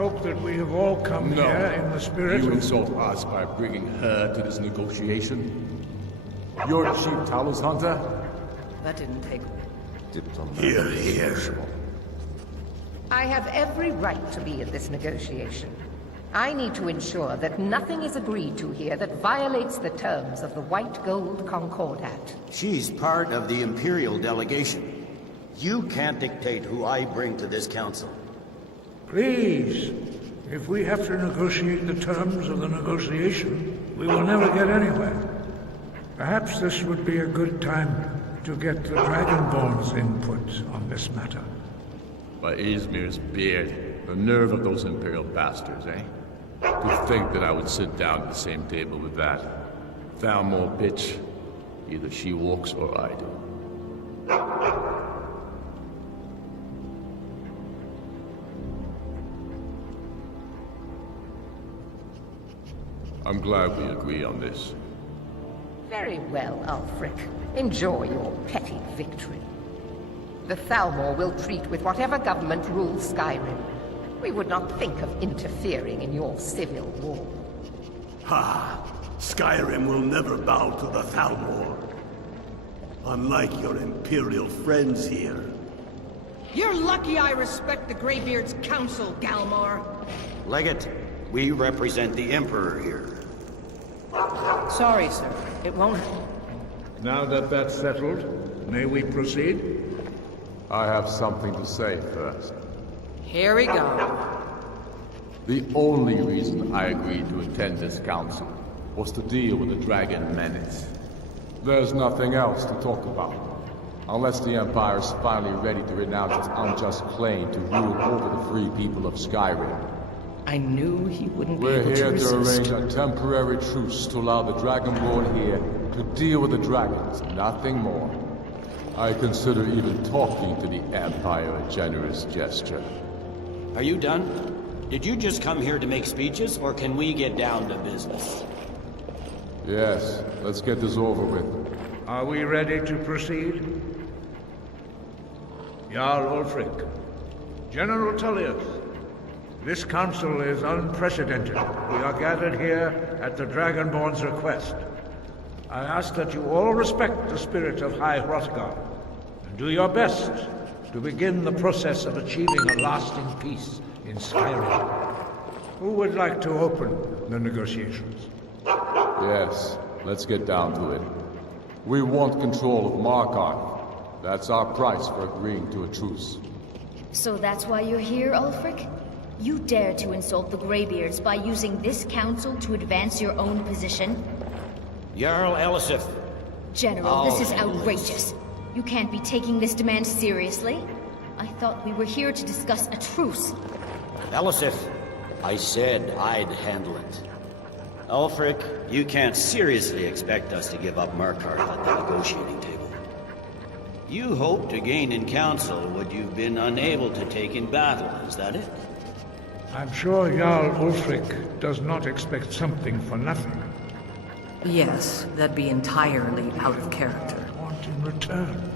hope that we have all come here in the spirit You of... insult us by bringing her to this negotiation? You're the cheap Talos hunter? That didn't take... Here. I have every right to be in this negotiation. I need to ensure that nothing is agreed to here that violates the terms of the White Gold Concordat. She's part of the Imperial delegation. You can't dictate who I bring to this council. Please, if we have to negotiate the terms of the negotiation, we will never get anywhere. Perhaps this would be a good time to get the Dragonborn's input on this matter. By Izmir's beard, the nerve of those Imperial bastards, eh? To think that I would sit down at the same table with that. Thalmor bitch. Either she walks or I do. I'm glad we agree on this. Very well, Ulfric. Enjoy your petty victory. The Thalmor will treat with whatever government rules Skyrim. We would not think of interfering in your civil war. Ha! Skyrim will never bow to the Thalmor. Unlike your Imperial friends here. You're lucky I respect the Greybeard's counsel, Galmar. Legate, we represent the Emperor here. Sorry, sir. It won't... Now that that's settled, may we proceed? I have something to say first. Here we go. The only reason I agreed to attend this council was to deal with the Dragon Menace. There's nothing else to talk about. Unless the Empire is finally ready to renounce its unjust claim to rule over the free people of Skyrim. I knew he wouldn't be We're able to here to resist. arrange a temporary truce to allow the Dragonborn here to deal with the dragons, nothing more. I consider even talking to the Empire a generous gesture. Are you done? Did you just come here to make speeches, or can we get down to business? Yes, let's get this over with. Are we ready to proceed? Jarl Ulfric, General Tullius, this council is unprecedented. We are gathered here at the Dragonborn's request. I ask that you all respect the spirit of High Hrothgar, and do your best to begin the process of achieving a lasting peace in Skyrim. Who would like to open the negotiations? Yes, let's get down to it. We want control of Markarth. That's our price for agreeing to a truce. So that's why you're here, Ulfric? You dare to insult the Greybeards by using this council to advance your own position? Jarl Elisif. General, this is outrageous. You can't be taking this demand seriously. I thought we were here to discuss a truce. Elisif, I said I'd handle it. Ulfric, you can't seriously expect us to give up Markarth at the negotiating table. You hoped to gain in council what you've been unable to take in battle, is that it? I'm sure Jarl Ulfric does not expect something for nothing. Yes, that'd be entirely out of character. I want in return.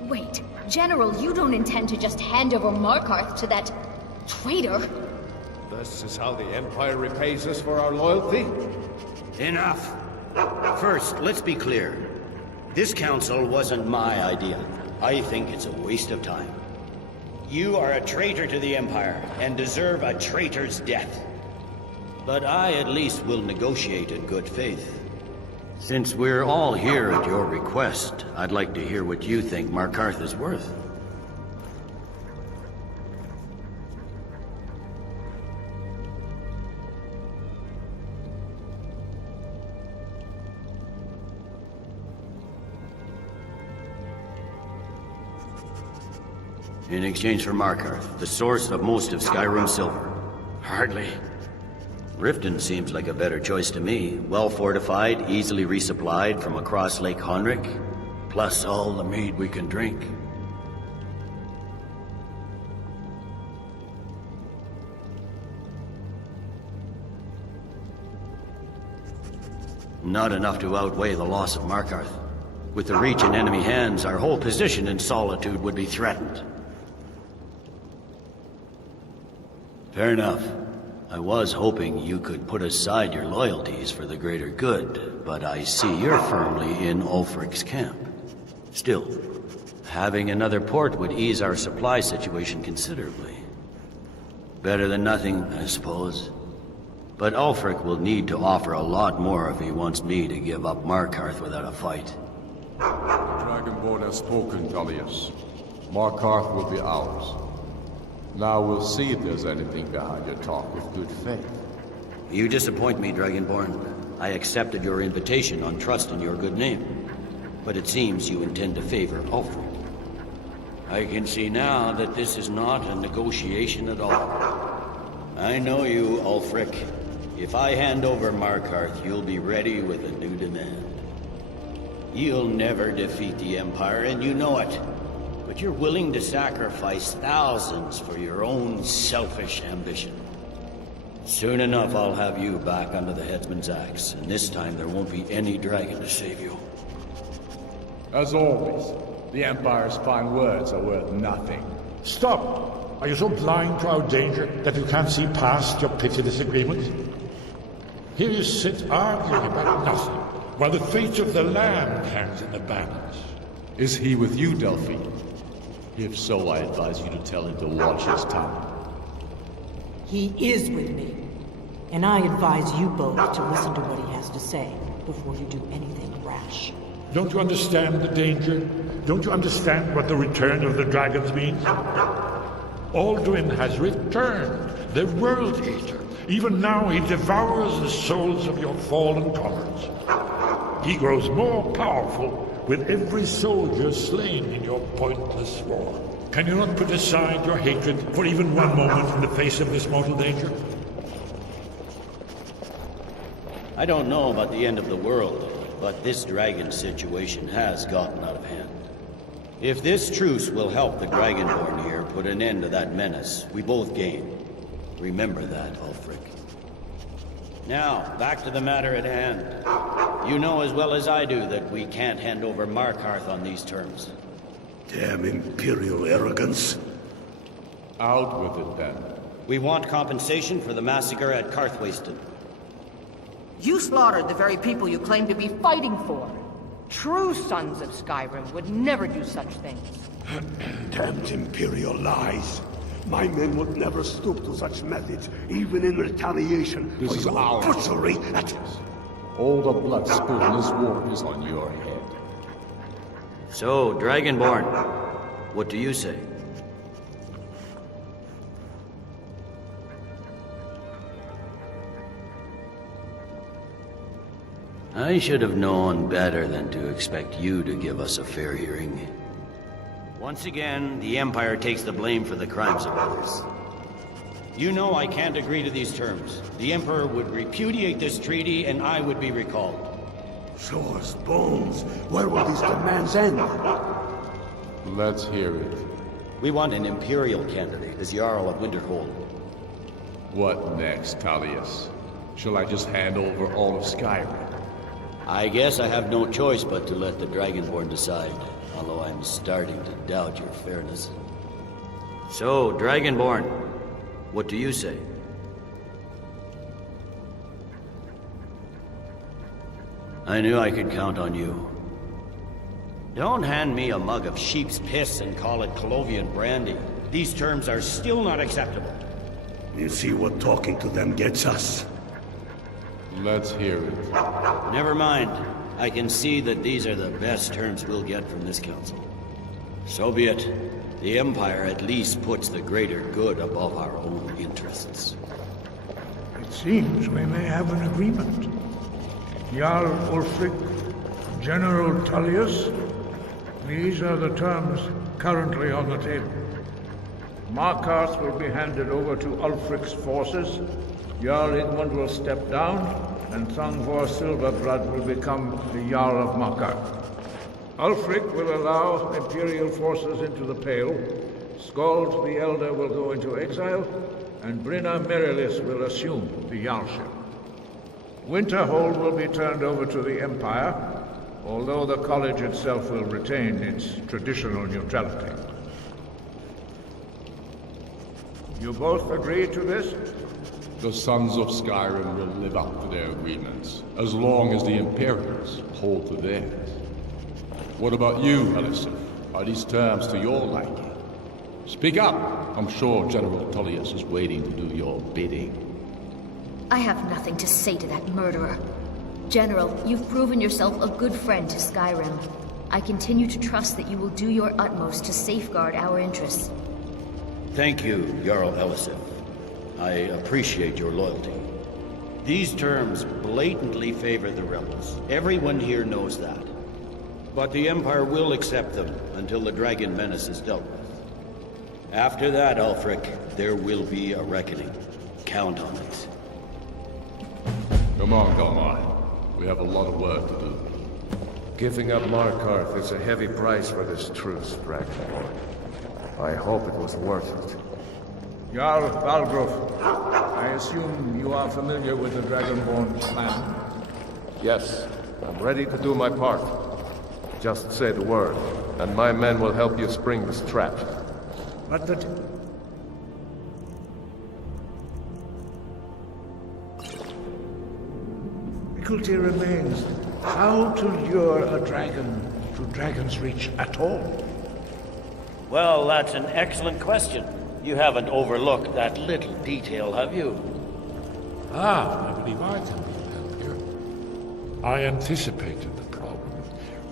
Wait, General, you don't intend to just hand over Markarth to that traitor? This is how the Empire repays us for our loyalty? Enough! First, let's be clear. This council wasn't my idea. I think it's a waste of time. You are a traitor to the Empire, and deserve a traitor's death. But I at least will negotiate in good faith. Since we're all here at your request, I'd like to hear what you think Markarth is worth. In exchange for Markarth, the source of most of Skyrim's silver. Hardly. Riften seems like a better choice to me. Well fortified, easily resupplied from across Lake Honric, plus all the mead we can drink. Not enough to outweigh the loss of Markarth. With the Reach in enemy hands, our whole position in Solitude would be threatened. Fair enough. I was hoping you could put aside your loyalties for the greater good, but I see you're firmly in Ulfric's camp. Still, having another port would ease our supply situation considerably. Better than nothing, I suppose. But Ulfric will need to offer a lot more if he wants me to give up Markarth without a fight. The Dragonborn has spoken, Tullius. Markarth will be ours. Now we'll see if there's anything behind your talk with good faith. You disappoint me, Dragonborn. I accepted your invitation on trust in your good name. But it seems you intend to favor Ulfric. I can see now that this is not a negotiation at all. I know you, Ulfric. If I hand over Markarth, you'll be ready with a new demand. You'll never defeat the Empire, and you know it. But you're willing to sacrifice thousands for your own selfish ambition. Soon enough, I'll have you back under the headsman's axe, and this time there won't be any dragon to save you. As always, the Empire's fine words are worth nothing. Stop! Are you so blind to our danger that you can't see past your pitiless agreements? Here you sit arguing about nothing, while the fate of the land hangs in the balance. Is he with you, Delphine? If so, I advise you to tell him to watch his tongue. He is with me. And I advise you both to listen to what he has to say before you do anything rash. Don't you understand the danger? Don't you understand what the return of the dragons means? Alduin has returned, the World Eater. Even now he devours the souls of your fallen comrades. He grows more powerful with every soldier slain in your pointless war. Can you not put aside your hatred for even one moment in the face of this mortal danger? I don't know about the end of the world, but this dragon situation has gotten out of hand. If this truce will help the Dragonborn here put an end to that menace, we both gain. Remember that, Ulfric. Now, back to the matter at hand. You know as well as I do that we can't hand over Markarth on these terms. Damn imperial arrogance. Out with it, then. We want compensation for the massacre at Karthwasten. You slaughtered the very people you claim to be fighting for. True sons of Skyrim would never do such things. Damned imperial lies. My men would never stoop to such methods, even in retaliation This for is your our butchery at... All the blood spilled in this war is on your head. So, Dragonborn, what do you say? I should have known better than to expect you to give us a fair hearing. Once again, the Empire takes the blame for the crimes of others. You know I can't agree to these terms. The Emperor would repudiate this treaty, and I would be recalled. Show us bones. Where will these demands end? Let's hear it. We want an Imperial candidate as Jarl of Winterhold. What next, Tullius? Shall I just hand over all of Skyrim? I guess I have no choice but to let the Dragonborn decide, although I'm starting to doubt your fairness. So, Dragonborn, what do you say? I knew I could count on you. Don't hand me a mug of sheep's piss and call it Colovian brandy. These terms are still not acceptable. You see what talking to them gets us. Let's hear it. Never mind. I can see that these are the best terms we'll get from this council. So be it. The Empire at least puts the greater good above our own interests. It seems we may have an agreement. Jarl Ulfric, General Tullius, these are the terms currently on the table. Markarth will be handed over to Ulfric's forces, Jarl Igmund will step down, and Thangvor Silverblood will become the Jarl of Markarth. Ulfric will allow Imperial forces into the Pale, Skald the Elder will go into exile, and Brynna Merilis will assume the Jarlship. Winterhold will be turned over to the Empire, although the college itself will retain its traditional neutrality. You both agree to this? The Sons of Skyrim will live up to their agreements, as long as the Imperials hold to theirs. What about you, Alyssa? Are these terms to your liking? Speak up! I'm sure General Tullius is waiting to do your bidding. I have nothing to say to that murderer. General, you've proven yourself a good friend to Skyrim. I continue to trust that you will do your utmost to safeguard our interests. Thank you, Jarl Elisif. I appreciate your loyalty. These terms blatantly favor the rebels. Everyone here knows that. But the Empire will accept them until the Dragon Menace is dealt with. After that, Ulfric, there will be a reckoning. Count on it. Come on, Galmar. We have a lot of work to do. Giving up Markarth is a heavy price for this truce, Dragonborn. I hope it was worth it. Jarl Balgruf, I assume you are familiar with the Dragonborn plan? Yes, I'm ready to do my part. Just say the word, and my men will help you spring this trap. But the... difficulty remains how to lure a dragon to Dragon's Reach at all. Well, that's an excellent question. You haven't overlooked that little detail, have you? I believe I can be of help here. I anticipated the problem.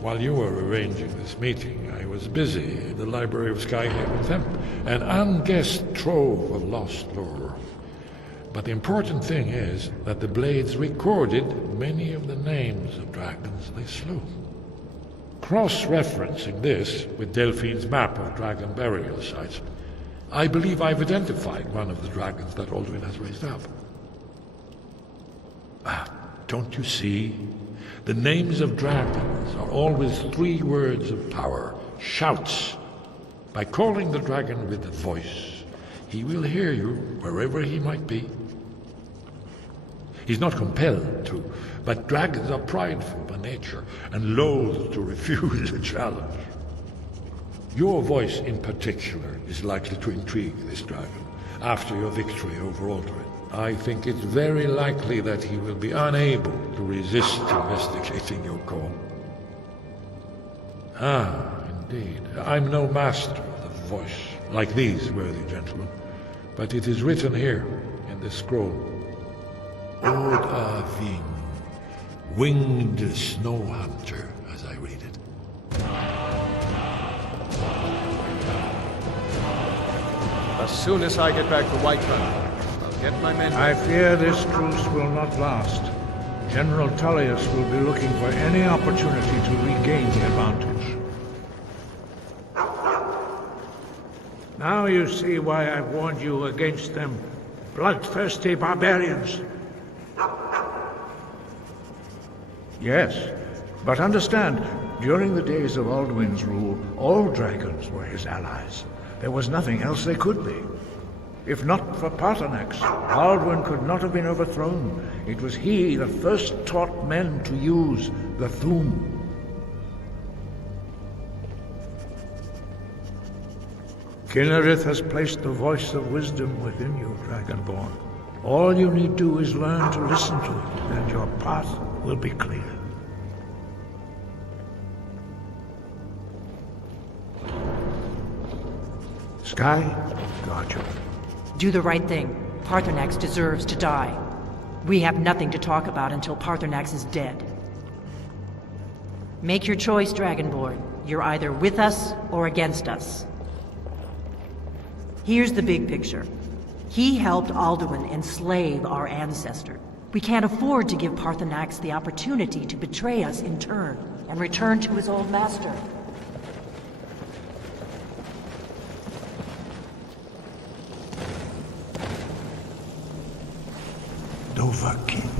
While you were arranging this meeting, I was busy in the library of Skyhaven Temp, an unguessed trove of lost lore. But the important thing is that the blades recorded many of the names of dragons they slew. Cross-referencing this with Delphine's map of dragon burial sites, I believe I've identified one of the dragons that Alduin has raised up. Don't you see? The names of dragons are always 3 words of power, shouts. By calling the dragon with a voice, he will hear you wherever he might be. He's not compelled to, but dragons are prideful by nature and loath to refuse a challenge. Your voice in particular is likely to intrigue this dragon after your victory over Alduin. I think it's very likely that he will be unable to resist investigating your call. Indeed. I'm no master of the voice, like these worthy gentlemen, but it is written here in this scroll. Od Aving, winged snow hunter, as I read it. As soon as I get back to Whiterun, I'll get my men... I fear this truce will not last. General Tullius will be looking for any opportunity to regain the advantage. Now you see why I've warned you against them bloodthirsty barbarians. Yes, but understand, during the days of Alduin's rule, all dragons were his allies. There was nothing else they could be. If not for Paarthurnax, Alduin could not have been overthrown. It was he that first taught men to use the Thu'um. Kynareth has placed the voice of wisdom within you, Dragonborn. All you need do is learn to listen to it, and your path will be clear. Sky, guard you. Do the right thing. Paarthurnax deserves to die. We have nothing to talk about until Paarthurnax is dead. Make your choice, Dragonborn. You're either with us or against us. Here's the big picture. He helped Alduin enslave our ancestor. We can't afford to give Paarthurnax the opportunity to betray us in turn and return to his old master. Dovahkiin.